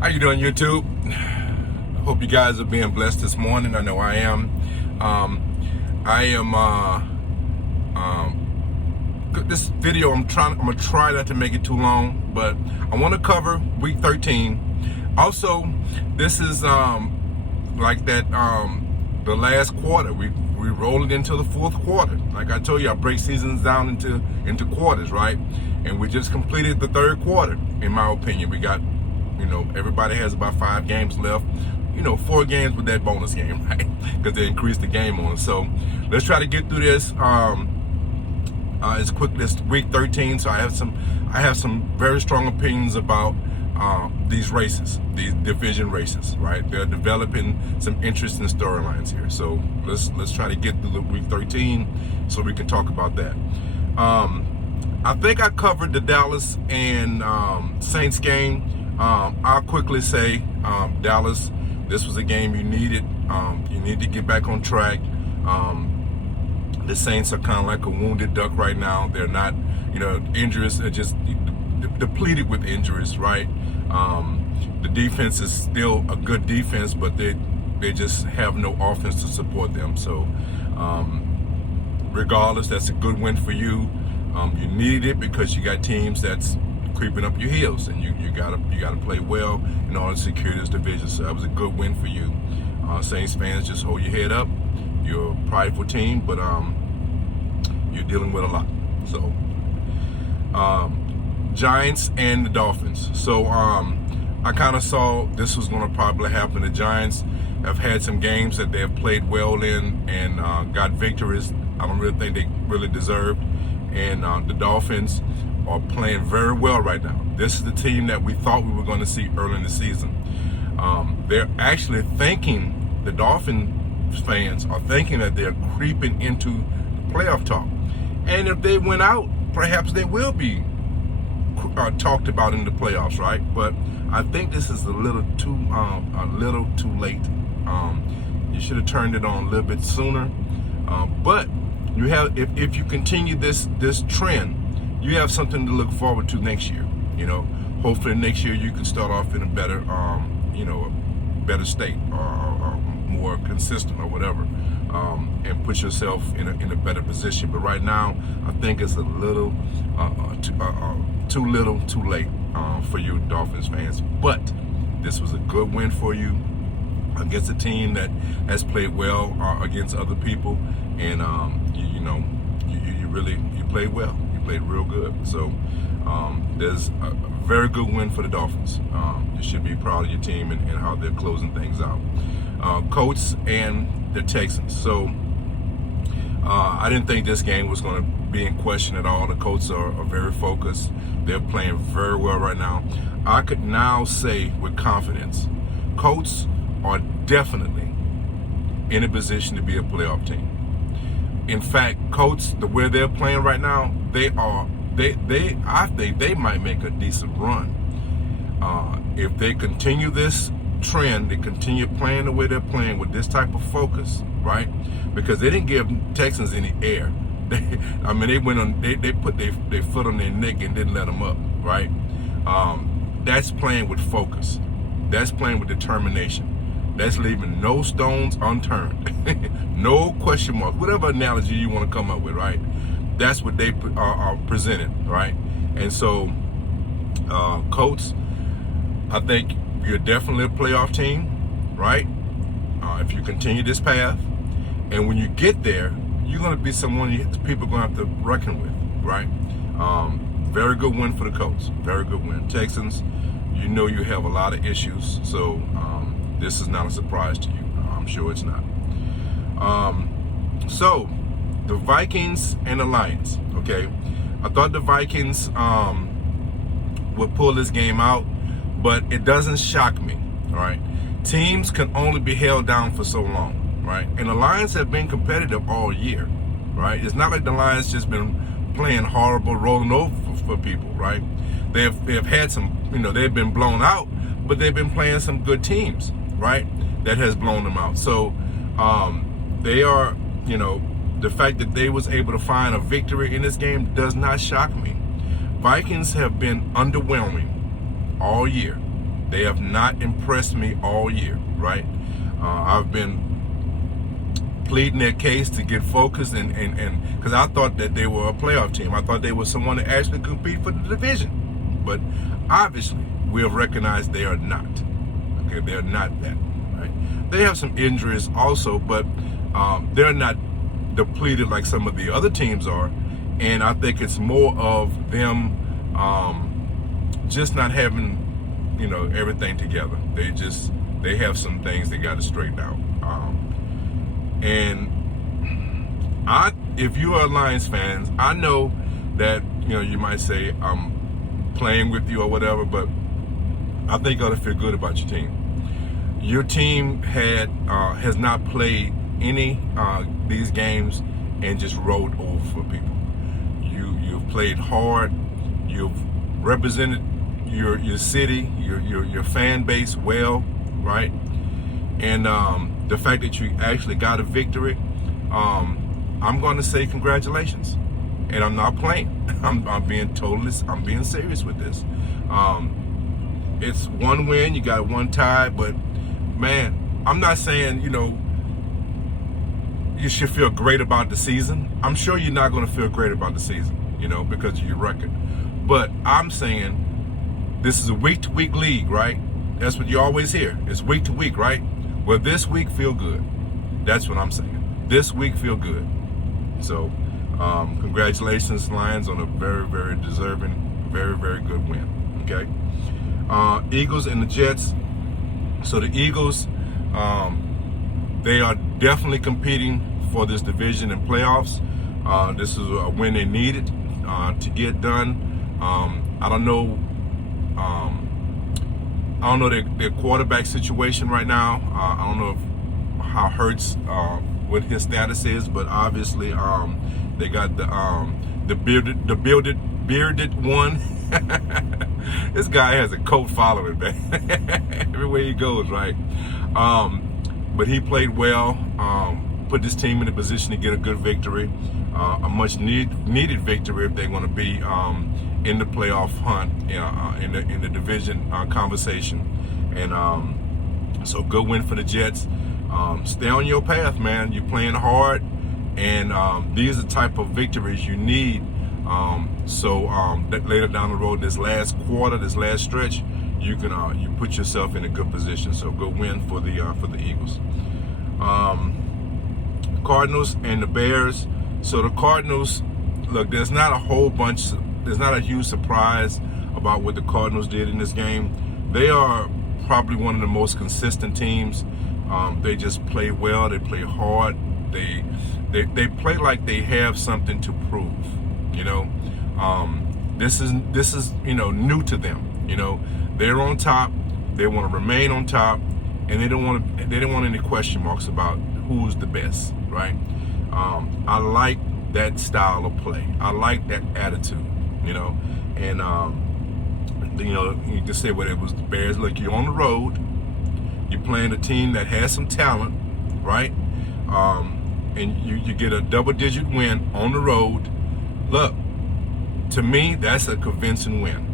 How you doing, YouTube? Hope you guys are being blessed this morning. I know I am. This video I'm gonna try not to make it too long, but I want to cover week 13. Also, this is like that the last quarter. We rolled into the fourth quarter. Like I told you, I break seasons down into quarters, right? And we just completed the third quarter. In my opinion, we got, everybody has about 5 games left. 4 games with that bonus game, right? Because they increased the game on us. So let's try to get through this as quickly as week 13. So I have some very strong opinions about these races, these division races, right? They're developing some interesting storylines here. So let's try to get through the week 13 so we can talk about that. I think I covered the Dallas and Saints game. I'll quickly say Dallas, this was a game you needed. You need to get back on track. The Saints are kind of like a wounded duck right now. They're not, injuries are just depleted with injuries, right? The defense is still a good defense, but they just have no offense to support them. So regardless, that's a good win for you. You needed it because you got teams that's creeping up your heels, and you gotta play well in order to secure this division. So that was a good win for you. Saints fans, just hold your head up. You're a prideful team, but you're dealing with a lot. So Giants and the Dolphins. So I kind of saw this was going to probably happen. The Giants have had some games that they have played well in and got victories I don't really think they really deserved. And the Dolphins are playing very well right now. This is the team that we thought we were going to see early in the season. They're actually thinking, the Dolphins fans are thinking that they're creeping into the playoff talk. And if they win out, perhaps they will be talked about in the playoffs, right? But I think this is a little too late. You should have turned it on a little bit sooner. But you have, if you continue this trend, you have something to look forward to next year. Hopefully next year you can start off in a better, better state or more consistent or whatever, and put yourself in a better position. But right now, I think it's a little too little, too late for you Dolphins fans. But this was a good win for you against a team that has played well against other people, and you played well. You played real good. So there's a very good win for the Dolphins. You should be proud of your team and how they're closing things out. Colts and the Texans. So I didn't think this game was going to be in question at all. The Colts are very focused. They're playing very well right now. I could now say with confidence, Colts are definitely in a position to be a playoff team. In fact, Colts, the way they're playing right now, I think they might make a decent run. If they continue this trend, they continue playing the way they're playing with this type of focus, right? Because they didn't give Texans any air. They went on. They put their foot on their neck and didn't let them up, right? That's playing with focus. That's playing with determination. That's leaving no stones unturned, no question marks, whatever analogy you want to come up with, right? That's what they are presented, right? And so, Colts, I think you're definitely a playoff team, right? If you continue this path, and when you get there, you're going to be someone people are going to have to reckon with, right? Very good win for the Colts. Very good win. Texans, you have a lot of issues, so this is not a surprise to you. I'm sure it's not. So, the Vikings and the Lions, okay? I thought the Vikings would pull this game out, but it doesn't shock me, all right? Teams can only be held down for so long, right? And the Lions have been competitive all year, right? It's not like the Lions just been playing horrible, rolling over for people, right? They've had some, they've been blown out, but they've been playing some good teams, right? That has blown them out. So they are, the fact that they was able to find a victory in this game does not shock me. Vikings have been underwhelming all year. They have not impressed me all year, right? I've been pleading their case to get focused, and because I thought that they were a playoff team. I thought they were someone that actually compete for the division. But obviously, we have recognized they are not. Okay, they're not that, right? They have some injuries also, but they're not depleted like some of the other teams are. And I think it's more of them just not having, everything together. They have some things they got to straighten out. And if you are Lions fans, I know that, you might say I'm playing with you or whatever, but I think you ought to feel good about your team. Your team has not played any these games and just rolled over for people. You've played hard. You've represented your city, your fan base well, right? And the fact that you actually got a victory, I'm going to say congratulations. And I'm not playing. I'm being serious with this. It's one win, you got one tie, but man, I'm not saying, you should feel great about the season. I'm sure you're not going to feel great about the season, because of your record. But I'm saying this is a week-to-week league, right? That's what you always hear. It's week-to-week, right? Well, this week feel good. That's what I'm saying. This week feel good. So, congratulations, Lions, on a very, very deserving, very, very good win. Okay? Eagles and the Jets. So the Eagles, they are definitely competing for this division and playoffs. This is a win they needed to get done. I don't know their quarterback situation right now. I don't know how Hurts, what his status is, but obviously they got the bearded one. This guy has a cult following, man. Everywhere he goes, right? But he played well, put this team in a position to get a good victory, a much needed victory if they want to be in the playoff hunt, in the division conversation. And so good win for the Jets. Stay on your path, man. You're playing hard, and these are the type of victories you need. So that later down the road, this last quarter, this last stretch, you can you put yourself in a good position. So good win for the Eagles. Cardinals and the Bears. So the Cardinals, look, there's not a huge surprise about what the Cardinals did in this game. They are probably one of the most consistent teams. They just play well. They play hard. They play like they have something to prove. This is new to them. They're on top. They want to remain on top, and they don't want any question marks about who's the best, right? I like that style of play. I like that attitude, and you can say what it was. The Bears. Look, you're on the road. You're playing a team that has some talent, right? And you get a double-digit win on the road. Look, to me, that's a convincing win.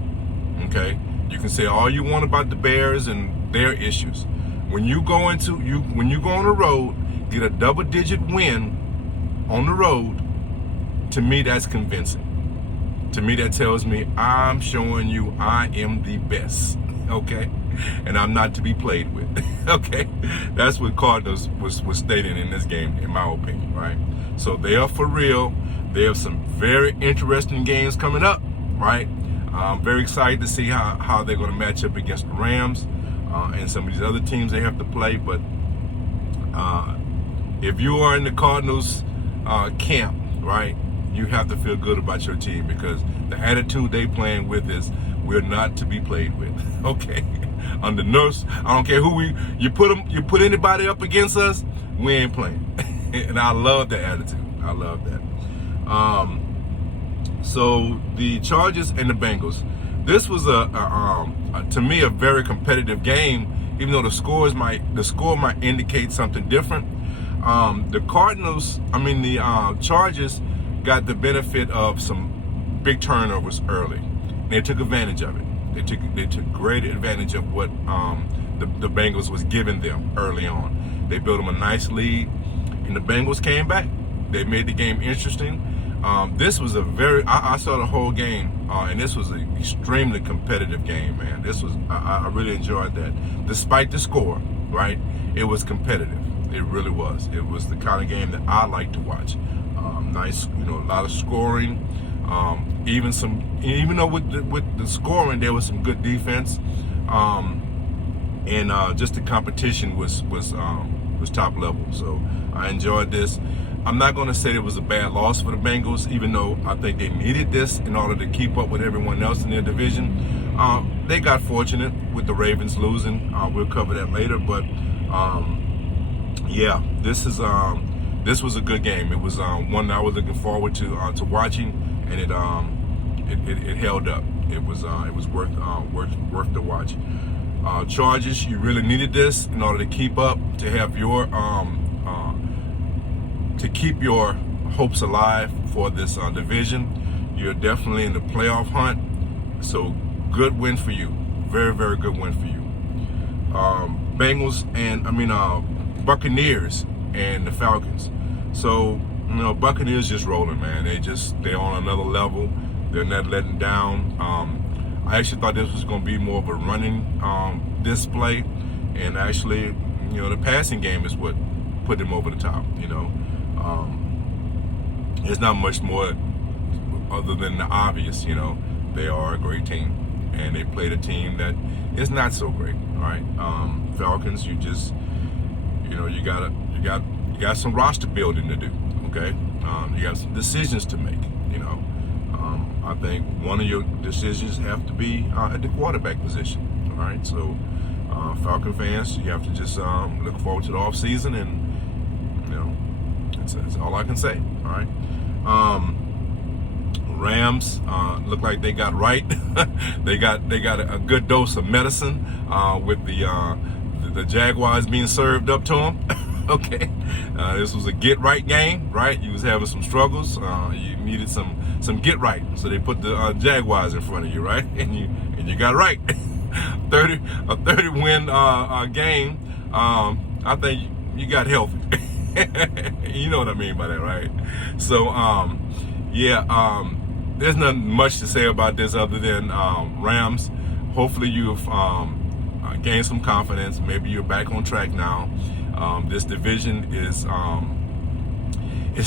Okay, you can say all you want about the Bears and their issues. When you go on the road, get a double-digit win on the road. To me, that's convincing. To me, that tells me I'm showing you I am the best. Okay, and I'm not to be played with. Okay, that's what Cardinals was stating in this game, in my opinion. Right. So they are for real. They have some very interesting games coming up, right? I'm very excited to see how they're going to match up against the Rams and some of these other teams they have to play. But if you are in the Cardinals camp, right, you have to feel good about your team, because the attitude they playing with is we're not to be played with. Okay, under nurse, I don't care who you put anybody up against us, we ain't playing. And I love that attitude. I love that. So the Chargers and the Bengals. This was to me a very competitive game, even though the score might indicate something different. The Chargers got the benefit of some big turnovers early. They took advantage of it. They took great advantage of what the Bengals was giving them early on. They built them a nice lead, and the Bengals came back. They made the game interesting. This was I saw the whole game, and this was an extremely competitive game, man. I really enjoyed that. Despite the score, right, it was competitive. It really was. It was the kind of game that I like to watch. Nice, a lot of scoring. Even though with the scoring, there was some good defense, and just the competition was top level. So I enjoyed this. I'm not going to say it was a bad loss for the Bengals, even though I think they needed this in order to keep up with everyone else in their division. They got fortunate with the Ravens losing. We'll cover that later, but yeah, this was a good game. It was one that I was looking forward to watching, and it held up. It was worth the watch. Chargers, you really needed this in order to keep up, to have your to keep your hopes alive for this division. You're definitely in the playoff hunt, so good win for you. Very, very good win for you. Buccaneers and the Falcons. So, Buccaneers just rolling, man. They're on another level. They're not letting down. I actually thought this was going to be more of a running display, and actually, the passing game is what put them over the top. There's not much more other than the obvious. They are a great team, and they played a team that is not so great. All right, Falcons, you got some roster building to do. Okay, you got some decisions to make. I think one of your decisions have to be at the quarterback position. All right, so Falcon fans, you have to just look forward to the off season, and that's all I can say. All right. Rams look like they got right. they got a good dose of medicine with the Jaguars being served up to them. Okay, this was a get right game, right? You was having some struggles. You needed some get right, so they put the Jaguars in front of you, right? And you got right. 30 win game. I think you got healthy. You know what I mean by that, right? So there's nothing much to say about this other than Rams. Hopefully you've gained some confidence. Maybe you're back on track now. This division is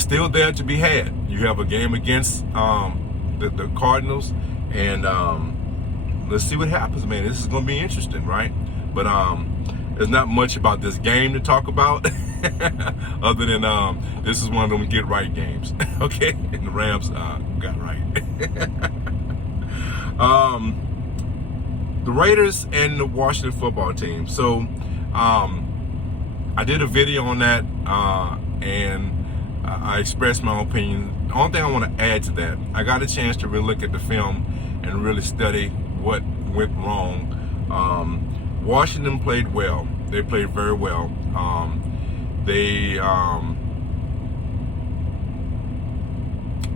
still there to be had. You have a game against the Cardinals, and let's see what happens, man. This is going to be interesting, right? But there's not much about this game to talk about other than this is one of them get right games. Okay, and the Rams got right. The Raiders and the Washington football team. So I did a video on that, and I expressed my opinion. The only thing I want to add to that, I got a chance to really look at the film and really study what went wrong. Washington played well. They played very well.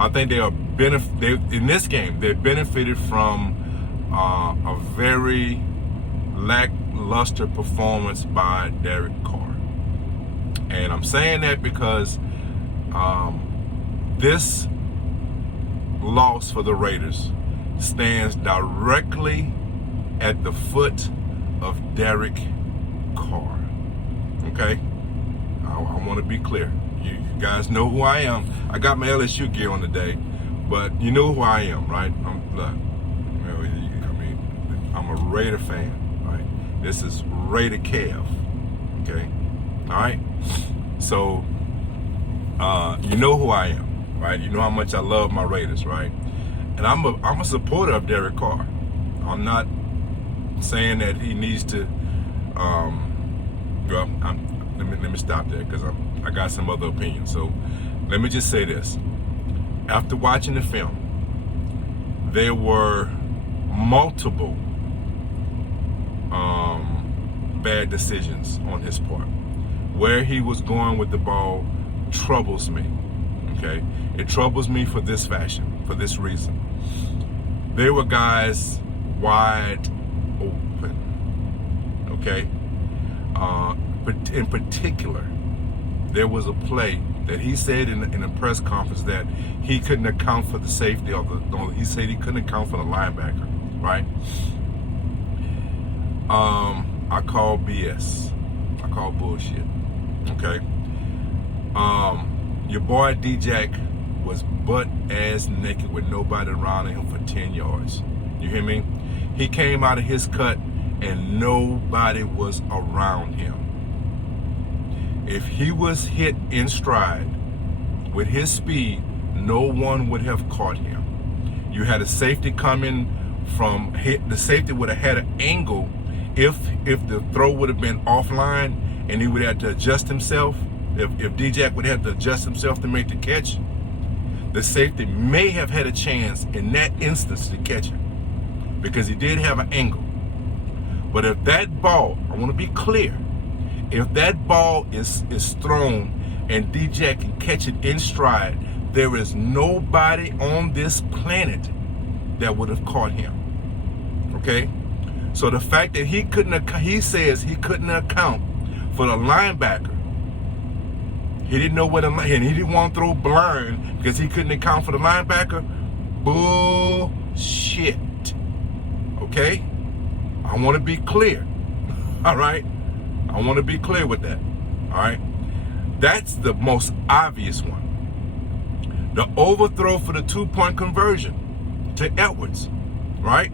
I think they are in this game. They benefited from a very lackluster performance by Derek Carr, and I'm saying that because this loss for the Raiders stands directly at the foot of Derek Carr. Okay, I want to be clear. You guys know who I am. I got my LSU gear on today, but you know who I am, right? I'm a Raider fan, right? This is Raider Kev. Okay, all right. So you know who I am, right? You know how much I love my Raiders, right? And I'm a supporter of Derek Carr. I'm not saying that he needs to. Let me stop there because I got some other opinions. So let me just say this: after watching the film, there were multiple bad decisions on his part. Where he was going with the ball troubles me. Okay, it troubles me for this reason. There were guys wide open. Okay? But in particular, there was a play that he said in a press conference that he couldn't account for the safety of he said he couldn't account for the linebacker, right? I call BS. I call bullshit. Okay? Your boy D-Jack was butt-ass naked with nobody around him for 10 yards. You hear me? He came out of his cut and nobody was around him. If he was hit in stride with his speed, no one would have caught him. You had a safety coming from the safety would have had an angle if the throw would have been offline and he would have to adjust himself. If D-Jack would have to adjust himself to make the catch, the safety may have had a chance in that instance to catch him because he did have an angle. But if that ball, I want to be clear, if that ball is thrown and D-Jack can catch it in stride, there is nobody on this planet that would have caught him. Okay? So the fact that he says he couldn't account for the linebacker. He didn't know what and he didn't want to throw blind because he couldn't account for the linebacker. Bullshit. Okay? I want to be clear. All right? I want to be clear with that. All right? That's the most obvious one. The overthrow for the 2-point conversion to Edwards. Right?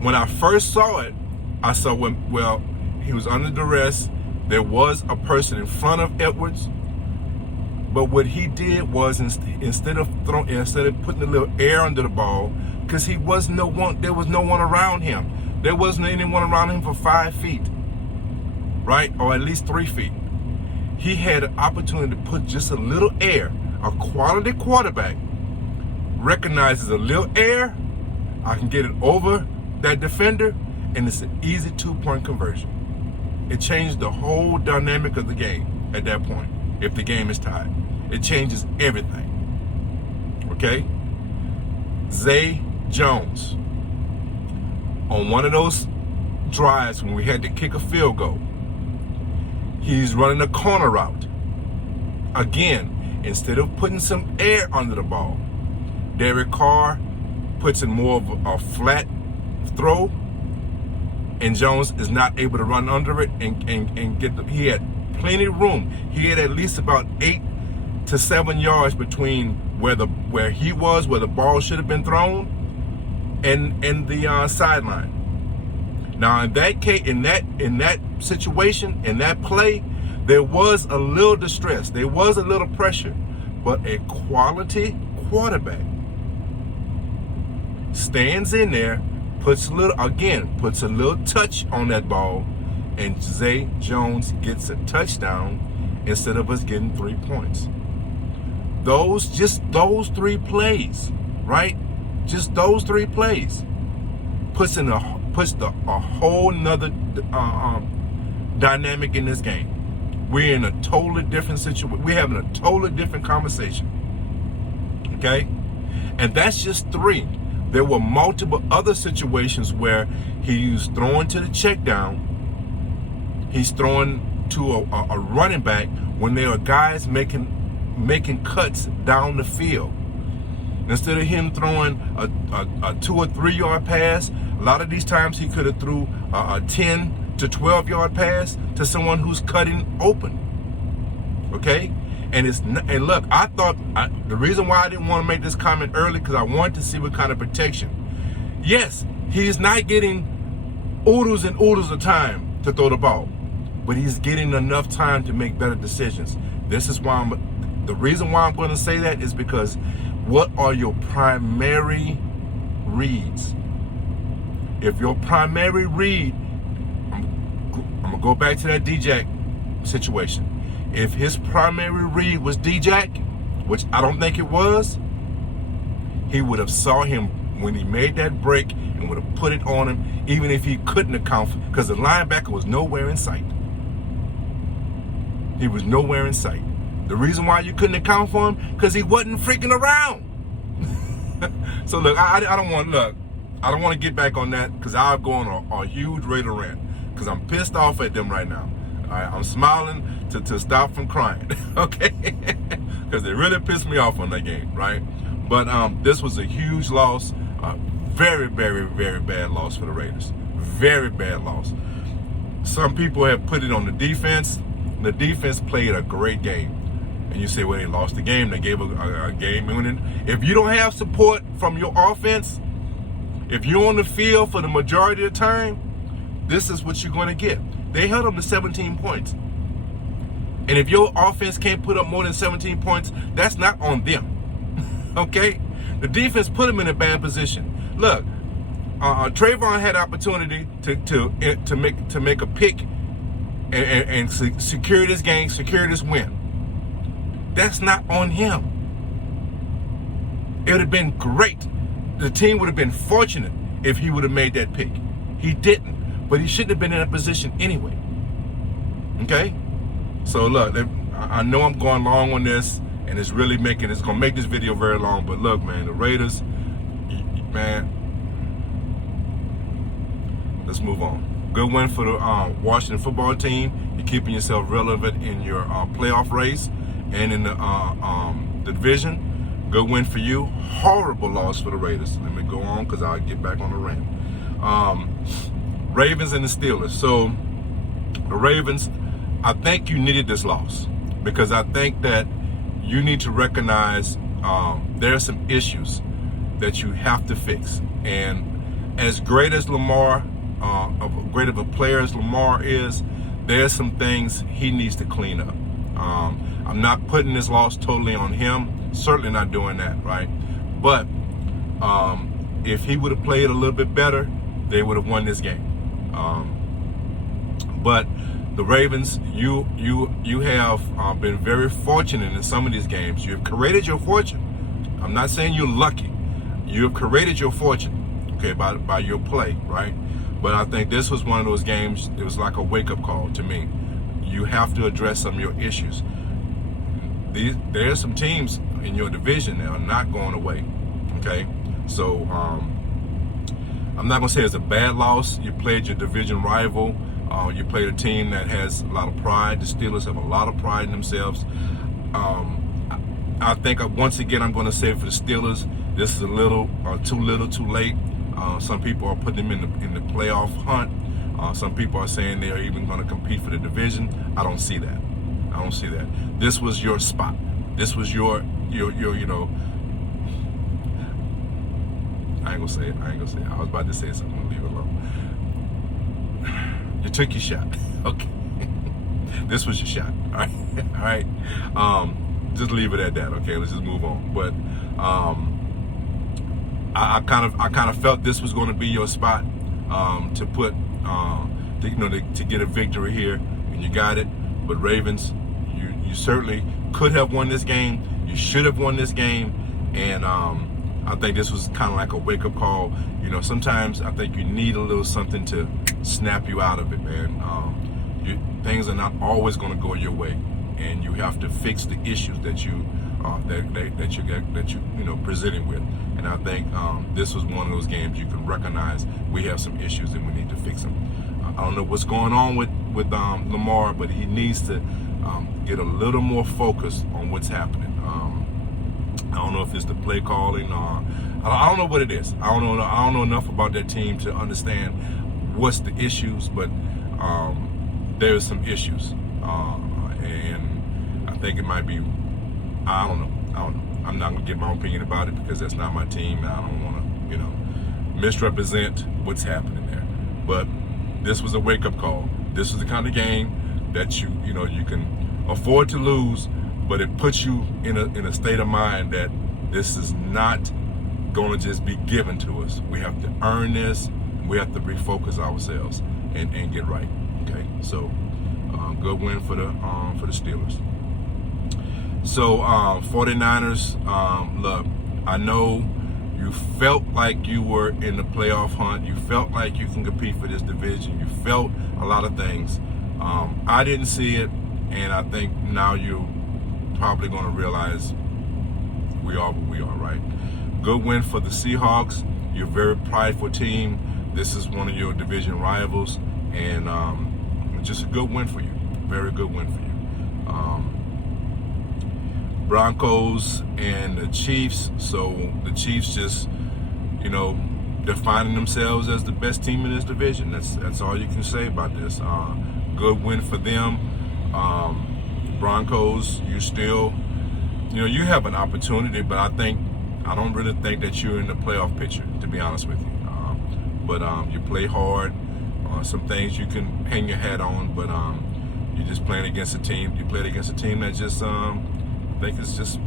When I first saw it, I saw he was under duress. There was a person in front of Edwards. But what he did was instead of putting a little air under the ball, because there was no one around him. There wasn't anyone around him for 5 feet, right? Or at least 3 feet. He had an opportunity to put just a little air. A quality quarterback recognizes a little air, I can get it over that defender, and it's an easy 2-point conversion. It changed the whole dynamic of the game at that point. If the game is tied, it changes everything. Okay? Zay Jones, on one of those drives when we had to kick a field goal, he's running a corner route. Again, instead of putting some air under the ball, Derek Carr puts in more of a flat throw, and Jones is not able to run under it and get he had plenty of room. He had at least about 8 to 7 yards between where the ball should have been thrown and the sideline. Now in that case, in that situation, in that play, there was a little distress, there was a little pressure, but a quality quarterback stands in there, puts a little touch on that ball, and Zay Jones gets a touchdown instead of us getting 3 points. Those 3 plays, right? Just those 3 plays puts a whole nother dynamic in this game. We're in a totally different situation. We're having a totally different conversation. Okay? And that's just 3. There were multiple other situations where he's throwing to the check down. He's throwing to a running back when there are guys making cuts down the field. Instead of him throwing a 2 or 3 yard pass, a lot of these times he could have threw a 10 to 12 yard pass to someone who's cutting open. Okay? And look, I thought the reason why I didn't want to make this comment early because I wanted to see what kind of protection. Yes, he's not getting oodles and oodles of time to throw the ball, but he's getting enough time to make better decisions. This is why the reason why I'm going to say that is because what are your primary reads? If your primary read, I'm going to go back to that D-Jack situation. If his primary read was D-Jack, which I don't think it was, he would have saw him when he made that break and would have put it on him, even if he couldn't account for, because the linebacker was nowhere in sight. He was nowhere in sight. The reason why you couldn't account for him, because he wasn't freaking around. So look, I don't want, look, I don't want to get back on that because I'll go on a huge Raider rant because I'm pissed off at them right now. All right, I'm smiling to stop from crying, okay? Because they really pissed me off on that game, right? But this was a huge loss, very, very, very bad loss for the Raiders. Very bad loss. Some people have put it on the defense. The defense played a great game. And you say, well, they lost the game. They gave a game winning. If you don't have support from your offense, if you're on the field for the majority of the time, this is what you're going to get. They held them to 17 points. And if your offense can't put up more than 17 points, that's not on them. Okay? The defense put them in a bad position. Look, Trayvon had opportunity to make a pick and secure this game, secure this win. That's not on him. It would have been great. The team would have been fortunate if he would have made that pick. He didn't, but he shouldn't have been in that position anyway. Okay? So look, I know I'm going long on this, and it's going to make this video very long, but look, man, the Raiders, man, let's move on. Good win for the Washington football team. You're keeping yourself relevant in your playoff race and in the division. Good win for you. Horrible loss for the Raiders. Let me go on because I'll get back on the rant. Ravens and the Steelers. So the Ravens, I think you needed this loss because I think that you need to recognize there are some issues that you have to fix. And as great as Lamar, great of a player as Lamar is, there's some things he needs to clean up. I'm not putting this loss totally on him. Certainly not doing that, right? But if he would have played a little bit better, they would have won this game. But the Ravens, you have been very fortunate in some of these games. You have created your fortune. I'm not saying you're lucky. You have created your fortune, okay, by your play, right? But I think this was one of those games, it was like a wake-up call to me. You have to address some of your issues. There are some teams in your division that are not going away, okay? So I'm not going to say it's a bad loss. You played your division rival. You played a team that has a lot of pride. The Steelers have a lot of pride in themselves. I think, once again, I'm going to say for the Steelers, this is a little too late. Some people are putting them in the playoff hunt. Some people are saying they are even going to compete for the division. I don't see that. I don't see that. This was your spot. This was your you know. I ain't gonna say it. I was about to say something. I'm gonna leave it alone. You took your shot. Okay. This was your shot. All right. All right. Just leave it at that. Okay. Let's just move on. But I kind of felt this was going to be your spot to put to get a victory here, and you got it. But Ravens, you certainly could have won this game. You should have won this game, and I think this was kind of like a wake-up call. You know, sometimes I think you need a little something to snap you out of it, man. Things are not always going to go your way, and you have to fix the issues that you presenting with. And I think this was one of those games you can recognize we have some issues and we need to fix them. I don't know what's going on with Lamar, but he needs to get a little more focus on what's happening. I don't know if it's the play calling. I don't know what it is. I don't know enough about that team to understand what's the issues, but there's some issues, and I think it might be. I don't know. I'm not gonna give my opinion about it because that's not my team, and I don't want to, misrepresent what's happening there. But this was a wake-up call. This was the kind of game that you can afford to lose, but it puts you in a state of mind that this is not going to just be given to us. We have to earn this. We have to refocus ourselves and get right. Okay, so good win for the Steelers. So 49ers, look, I know you felt like you were in the playoff hunt. You felt like you can compete for this division. You felt a lot of things. I didn't see it, and I think now you're probably going to realize we are what we are, right? Good win for the Seahawks. You're a very prideful team. This is one of your division rivals, and just a good win for you. Very good win for you. Broncos and the Chiefs. So the Chiefs just, defining themselves as the best team in this division. That's all you can say about this. Good win for them. Broncos, you still, you have an opportunity, but I don't really think that you're in the playoff picture, to be honest with you. But you play hard. Some things you can hang your hat on, but you're just playing against a team. You played against a team that just, I think it's just,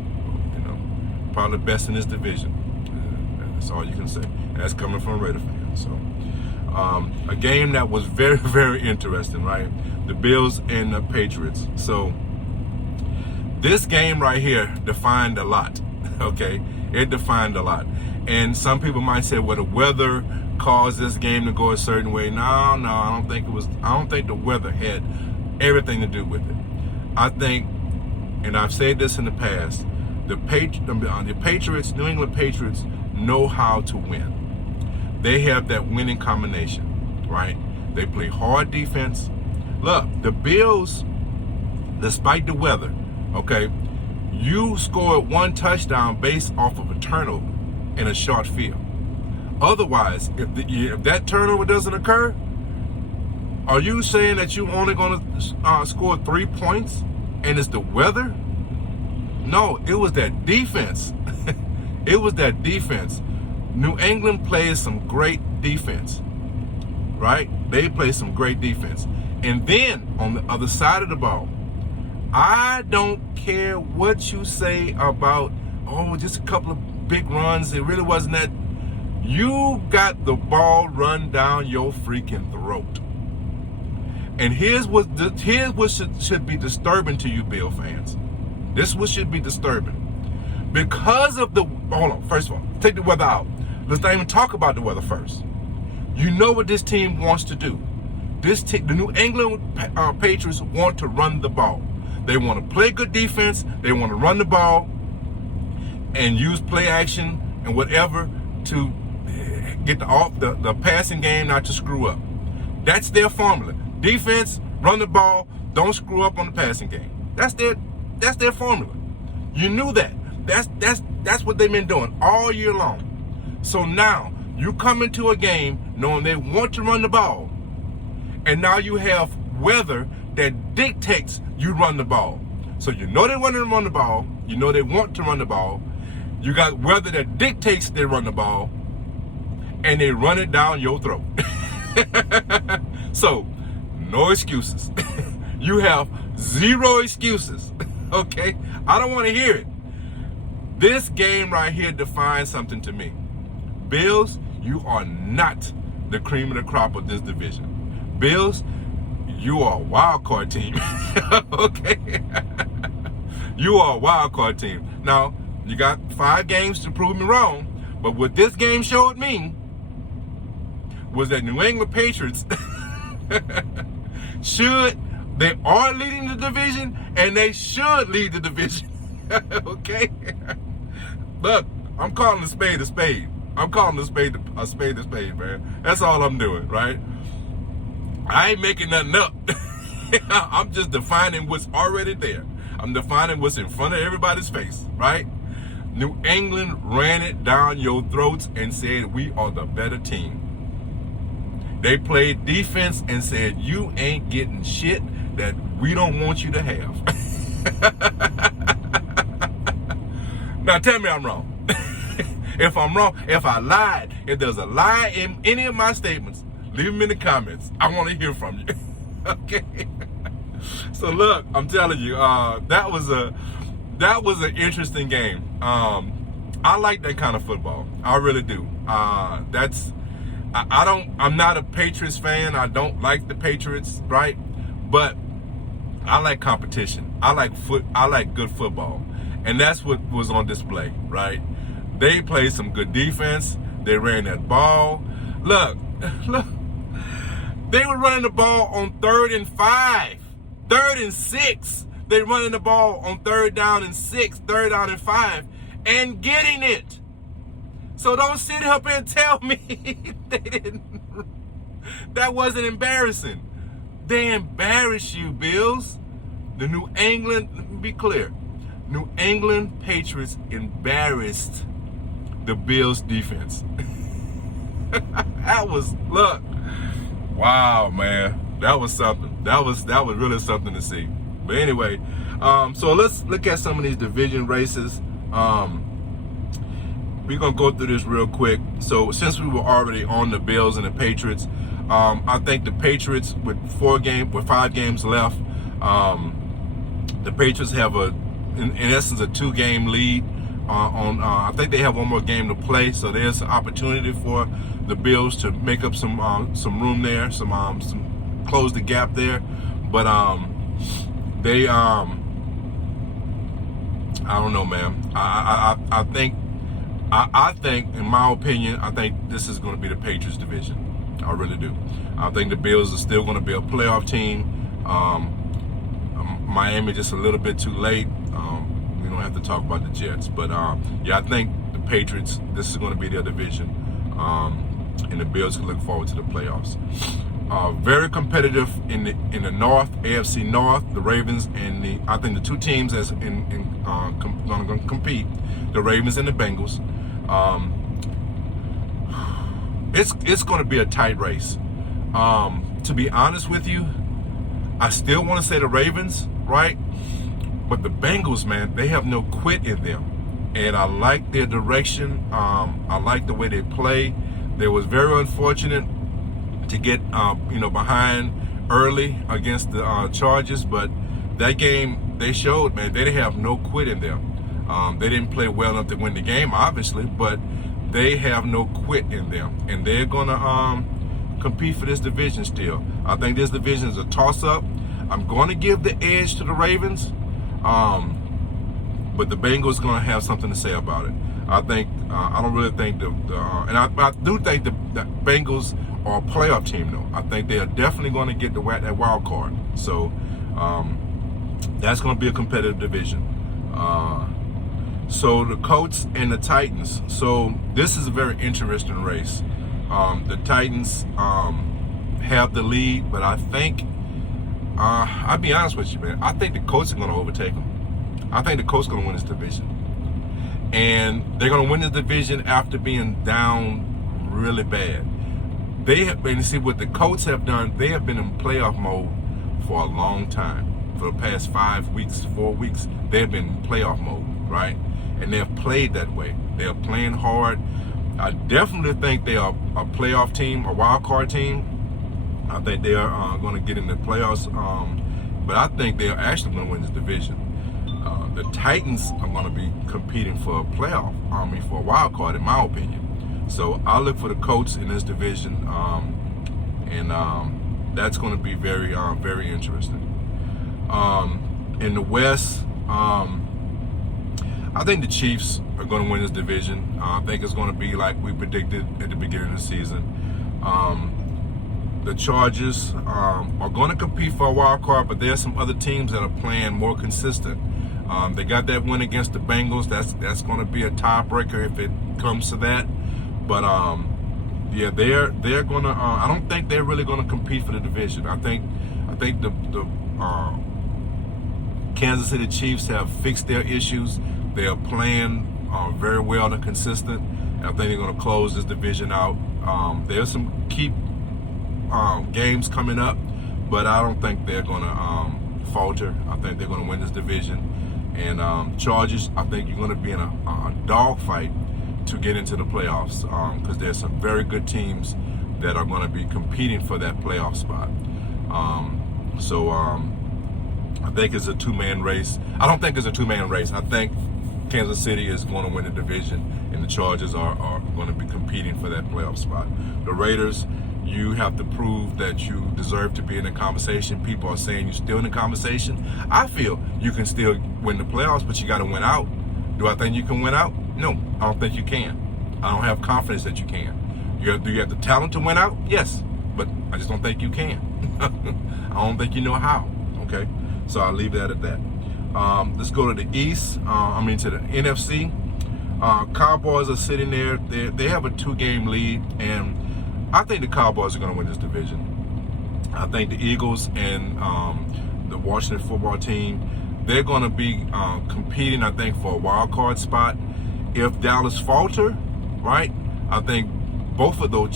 probably the best in this division. That's all you can say. And that's coming from a Raider fan. So, a game that was very, very interesting, right? The Bills and the Patriots. So, this game right here defined a lot, okay? It defined a lot. And some people might say, well, the weather caused this game to go a certain way. No, I don't think the weather had everything to do with it. I think, and I've said this in the past, the Patriots, New England Patriots, know how to win. They have that winning combination, right? They play hard defense. Look, the Bills, despite the weather, okay, you scored one touchdown based off of a turnover in a short field. Otherwise, if that turnover doesn't occur, are you saying that you're only going to score 3 points and it's the weather? No, it was that defense. It was that defense. New England plays some great defense, right? They play some great defense. And then on the other side of the ball, I don't care what you say about, just a couple of big runs. It really wasn't that. You got the ball run down your freaking throat. And here's what should be disturbing to you, Bill fans. This is what should be disturbing. Because of first of all, take the weather out. Let's not even talk about the weather first. You know what this team wants to do. The New England Patriots want to run the ball. They want to play good defense. They want to run the ball and use play action and whatever to get the passing game not to screw up. That's their formula. Defense, run the ball, don't screw up on the passing game. That's their formula. You knew that. That's what they've been doing all year long. So now you come into a game knowing they want to run the ball, and now you have weather that dictates you run the ball. So you know they want to run the ball. You know they want to run the ball. You got weather that dictates they run the ball, and they run it down your throat. So, no excuses. You have zero excuses, okay? I don't want to hear it. This game right here defines something to me. Bills, you are not the cream of the crop of this division. Bills, you are a wild card team, okay? You are a wild card team. Now, you got 5 games to prove me wrong, but what this game showed me was that New England Patriots they are leading the division, and they should lead the division. Okay? Look, I'm calling a spade a spade. I'm calling a spade a spade, man. That's all I'm doing, right? I ain't making nothing up. I'm just defining what's already there. I'm defining what's in front of everybody's face, right? New England ran it down your throats and said, we are the better team. They played defense and said, you ain't getting shit that we don't want you to have. Now tell me I'm wrong. If I'm wrong, if I lied, if there's a lie in any of my statements, leave them in the comments. I want to hear from you. Okay? So look, I'm telling you, that was an interesting game. I like that kind of football. I really do. I'm not a Patriots fan. I don't like the Patriots, right? But I like competition. I like good football. And that's what was on display, right? They played some good defense. They ran that ball. Look. They were running the ball on 3rd and 5, 3rd and 6. They running the ball on 3rd down and 6, 3rd down and 5, and getting it. So don't sit up and tell me they didn't. That wasn't embarrassing. They embarrassed you, Bills. The New England, let me be clear, New England Patriots embarrassed the Bills defense. That was, look, wow, man. That was something. That was really something to see. But anyway, so let's look at some of these division races. We're going to go through this real quick. So since we were already on the Bills and the Patriots, I think the Patriots with 5 games left, the Patriots have in essence a 2-game lead I think they have one more game to play, so there's an opportunity for the Bills to make up some room there, some close the gap there. But they I don't know, man. I think in my opinion, I think this is going to be the Patriots division. I really do. I think the Bills are still going to be a playoff team. Miami just a little bit too late. We don't have to talk about the Jets, but yeah, I think the Patriots, this is going to be their division, and the Bills can look forward to the playoffs. Very competitive in the North, AFC North. The Ravens and I think the two teams that's going to compete, the Ravens and the Bengals. It's going to be a tight race. To be honest with you, I still want to say the Ravens, right? But the Bengals, man, they have no quit in them. And I like their direction. I like the way they play. They was very unfortunate to get, behind early against the Chargers. But that game, they showed, man, they have no quit in them. They didn't play well enough to win the game, obviously, but they have no quit in them. And they're going to compete for this division still. I think this division is a toss-up. I'm going to give the edge to the Ravens. But the Bengals going to have something to say about it. I think I don't really think and I do think the Bengals are a playoff team though. I think they are definitely going to get that wild card. So that's going to be a competitive division. So the Colts and the Titans. So this is a very interesting race. The Titans have the lead, but I think I'll be honest with you, man. I think the Colts are going to overtake them. I think the Colts are going to win this division. And they're going to win this division after being down really bad. They have been, see what the Colts have done, they have been in playoff mode for a long time. For the past 4 weeks, they have been in playoff mode, right? And they have played that way. They are playing hard. I definitely think they are a playoff team, a wild card team. I think they are going to get in the playoffs, but I think they are actually going to win this division. The Titans are going to be competing for a playoff, for a wild card, in my opinion. So I look for the Colts in this division, and that's going to be very, very interesting. In the West, I think the Chiefs are going to win this division. I think it's going to be like we predicted at the beginning of the season. The Chargers are going to compete for a wild card, but there's some other teams that are playing more consistent. They got that win against the Bengals. That's going to be a tiebreaker if it comes to that. But yeah, they're going to. I don't think they're really going to compete for the division. I think the Kansas City Chiefs have fixed their issues. They are playing very well and consistent. I think they're going to close this division out. There's some key games coming up, but I don't think they're going to falter. I think they're going to win this division. And Chargers, I think you're going to be in a dogfight to get into the playoffs, because there's some very good teams that are going to be competing for that playoff spot. So I think it's a two-man race. I don't think it's a two-man race. I think Kansas City is going to win the division, and the Chargers are going to be competing for that playoff spot. The Raiders, you have to prove that you deserve to be in the conversation. People are saying you're still in the conversation. I feel you can still win the playoffs, but you got to win out. Do I think you can win out? No, I don't think you can. I don't have confidence that you can. Do you have the talent to win out? Yes, but I just don't think you can. I don't think you know how. Okay, so I'll leave that at that. Let's go to the East. To the NFC. Cowboys are sitting there. They have a 2-game lead, and I think the Cowboys are going to win this division. I think the Eagles and the Washington football team, they're going to be competing, I think, for a wild card spot. If Dallas falter, right, I think both of those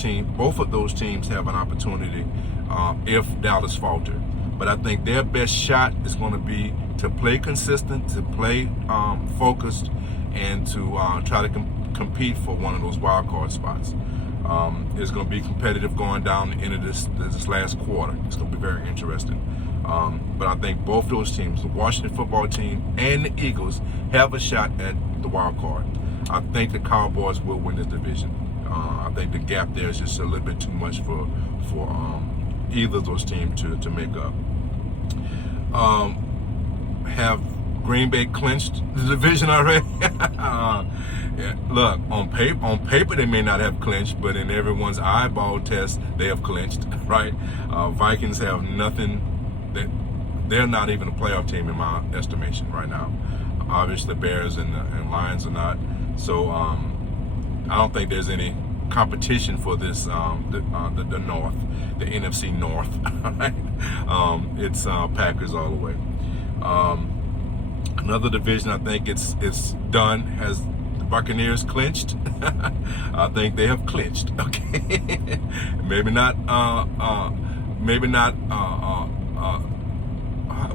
teams have an opportunity if Dallas falter. But I think their best shot is going to be to play consistent, to play focused, and to try to compete for one of those wild card spots. It's going to be competitive going down the end of this last quarter. It's going to be very interesting. But I think both those teams, the Washington football team and the Eagles, have a shot at the wild card. I think the Cowboys will win this division. I think the gap there is just a little bit too much for either of those teams to make up. Have Green Bay clinched the division already? Yeah, look, on paper they may not have clinched, but in everyone's eyeball test they have clinched, right? Vikings have nothing. They're not even a playoff team in my estimation right now. Obviously, Bears and Lions are not. So I don't think there's any competition for this the North, the NFC North. Right? It's Packers all the way. Another division, I think it's done. Has the Buccaneers clinched? I think they have clinched. Okay, maybe not.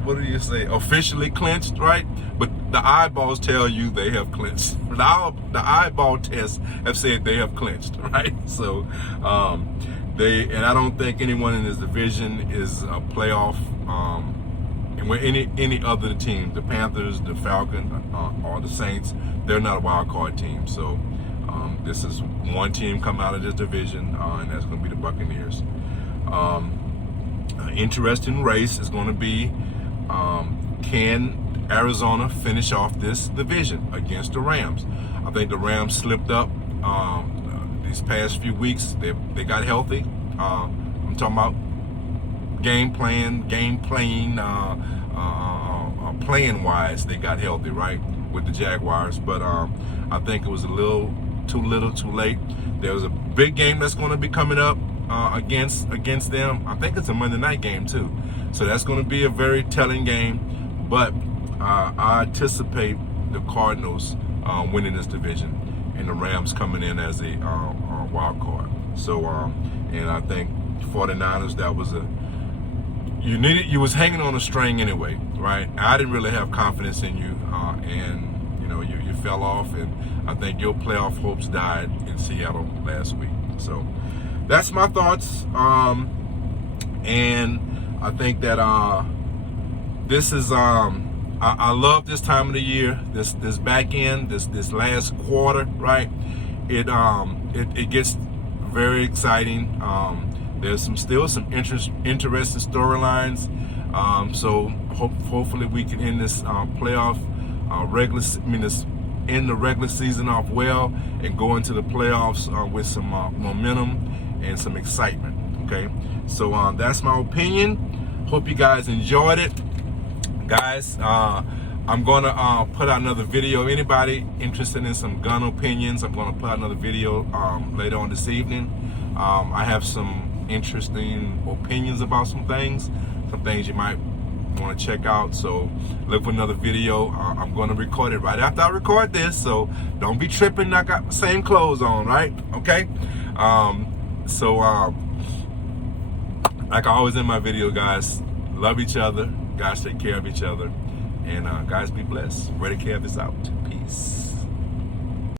What do you say? Officially clinched, right? But the eyeballs tell you they have clinched. The eyeball tests have said they have clinched, right? So and I don't think anyone in this division is a playoff. And with any other team, the Panthers, the Falcons, or the Saints, they're not a wild card team. So this is one team come out of this division, and that's going to be the Buccaneers. Interesting race is going to be, can Arizona finish off this division against the Rams? I think the Rams slipped up these past few weeks. They got healthy. I'm talking about playing wise, they got healthy, right, with the Jaguars. But I think it was a little too late. There was a big game that's going to be coming up against them. I think it's a Monday night game too, so that's going to be a very telling game. But I anticipate the Cardinals winning this division and the Rams coming in as a wild card. So and I think 49ers, that was you was hanging on a string anyway, right? I didn't really have confidence in you, and you fell off, and I think your playoff hopes died in Seattle last week. So that's my thoughts, and I think that this is I love this time of the year, this back end, this last quarter, right? It gets very exciting. There's still some interesting storylines. So hopefully we can end this playoff end the regular season off well and go into the playoffs with some momentum and some excitement. Okay, so that's my opinion. Hope you guys enjoyed it, guys. I'm gonna put out another video. Anybody interested in some gun opinions, I'm gonna put out another video later on this evening. I have some interesting opinions about some things you might want to check out. So look for another video. I'm going to record it right after I record this, so don't be tripping. I got the same clothes on, right? Okay. Like I always in my video, guys, love each other. Guys, take care of each other, and guys, be blessed. Ready, Kev is out.